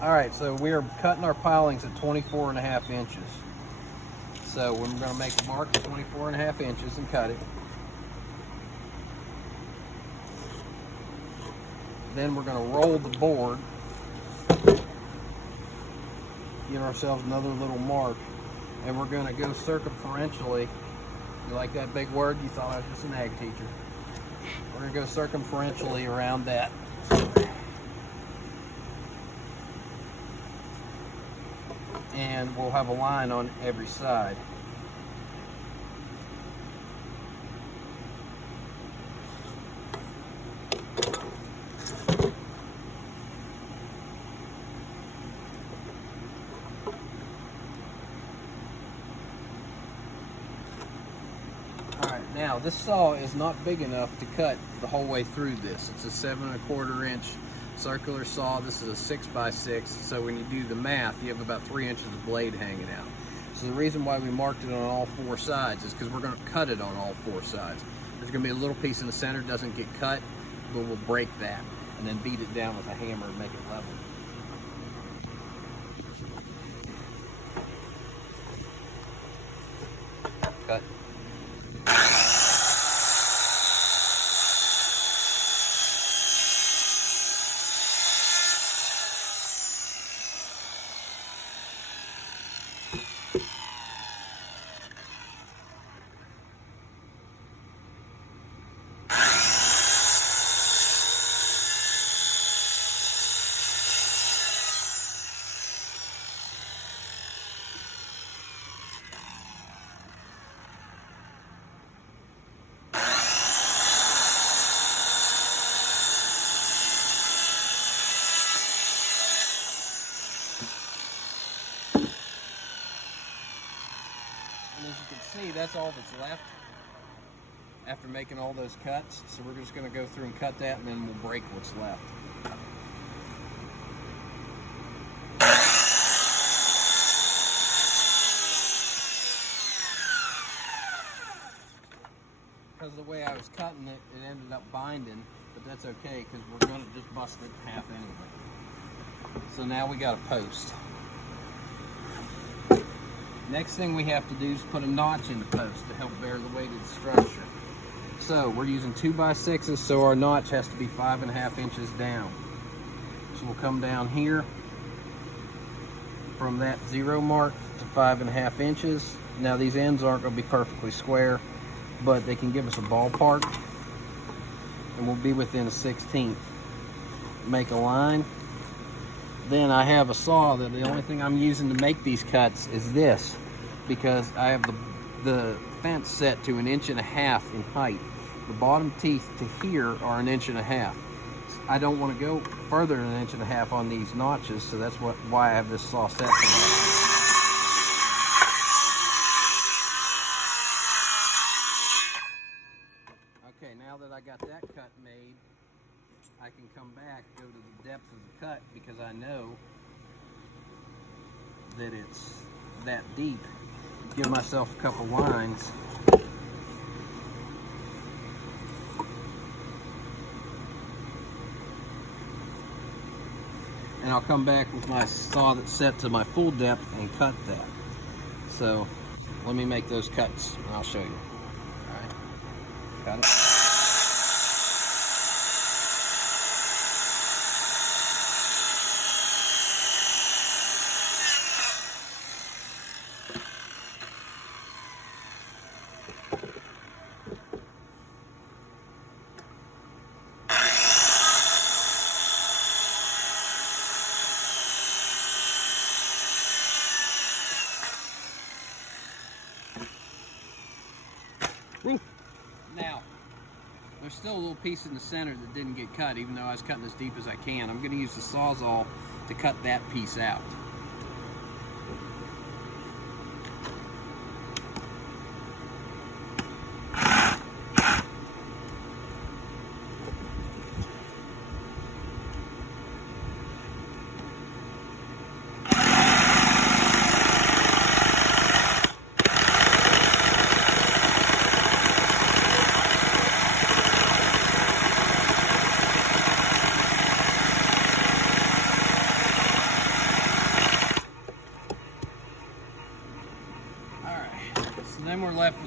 All right, so we are cutting our pilings at 24.5 inches. So we're going to make a mark at 24.5 inches and cut it. Then we're going to roll the board. Give ourselves another little mark. And we're going to go circumferentially. You like that big word? You thought I was just an ag teacher. We're going to go circumferentially around that. And we'll have a line on every side. Alright, now this saw is not big enough to cut the whole way through this. It's a 7 1/4 inch circular saw. This is a 6x6, so when you do the math, you have about 3 inches of blade hanging out. So the reason why we marked it on all 4 sides is because we're going to cut it on all 4 sides. There's going to be a little piece in the center that doesn't get cut, but we'll break that and then beat it down with a hammer and make it level. Cut. And as you can see, that's all that's left after making all those cuts. So we're just going to go through and cut that, and then we'll break what's left. Because the way I was cutting it, it ended up binding, but that's okay because we're going to just bust it in half anyway. So now we got a post. Next thing we have to do is put a notch in the post to help bear the weight of the structure. So we're using 2x6s, so our notch has to be 5 1/2 inches down. So we'll come down here from that 0 mark to 5 1/2 inches. Now these ends aren't going to be perfectly square, but they can give us a ballpark, and we'll be within a 1/16. Make a line. Then I have a saw that the only thing I'm using to make these cuts is this, because I have the fence set to 1.5 inches in height. The bottom teeth to here are 1.5 inches. I don't want to go further than 1.5 inches on these notches, so that's why I have this saw set to that. Okay, now that I got that cut made, I can come back, go to the depth of the cut, because I know that it's that deep. Give myself a couple lines. And I'll come back with my saw that's set to my full depth and cut that. So let me make those cuts and I'll show you. Alright, got it. Now, there's still a little piece in the center that didn't get cut, even though I was cutting as deep as I can. I'm going to use the Sawzall to cut that piece out.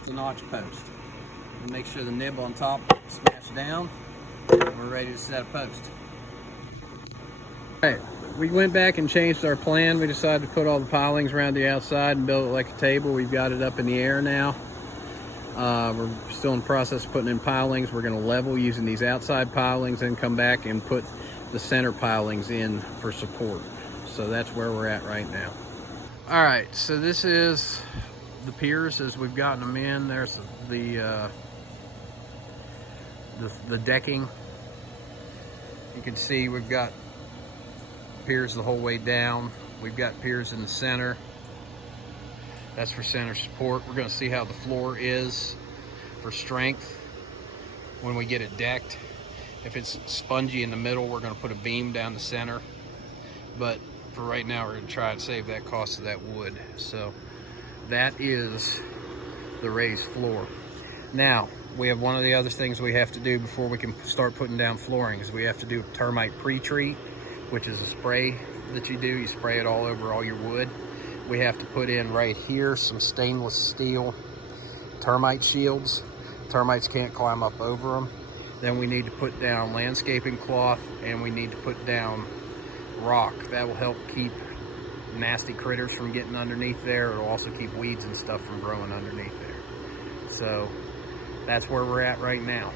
with the notch post. And make sure the nib on top smashed down. And we're ready to set a post. All right, we went back and changed our plan. We decided to put all the pilings around the outside and build it like a table. We've got it up in the air now. We're still in the process of putting in pilings. We're going to level using these outside pilings and come back and put the center pilings in for support. So that's where we're at right now. All right, so this is the piers as we've gotten them in. There's the decking. You can see we've got piers the whole way down. We've got piers in the center. That's for center support. We're going to see how the floor is for strength when we get it decked. If it's spongy in the middle, we're going to put a beam down the center. But for right now, we're going to try and save that cost of that wood. So that is the raised floor. Now, we have one of the other things we have to do before we can start putting down flooring is we have to do termite pre-treat, which is a spray that you do. You spray it all over all your wood. We have to put in right here some stainless steel termite shields. Termites can't climb up over them. Then we need to put down landscaping cloth, and we need to put down rock. That will help keep nasty critters from getting underneath there. It'll also keep weeds and stuff from growing underneath there. So that's where we're at right now.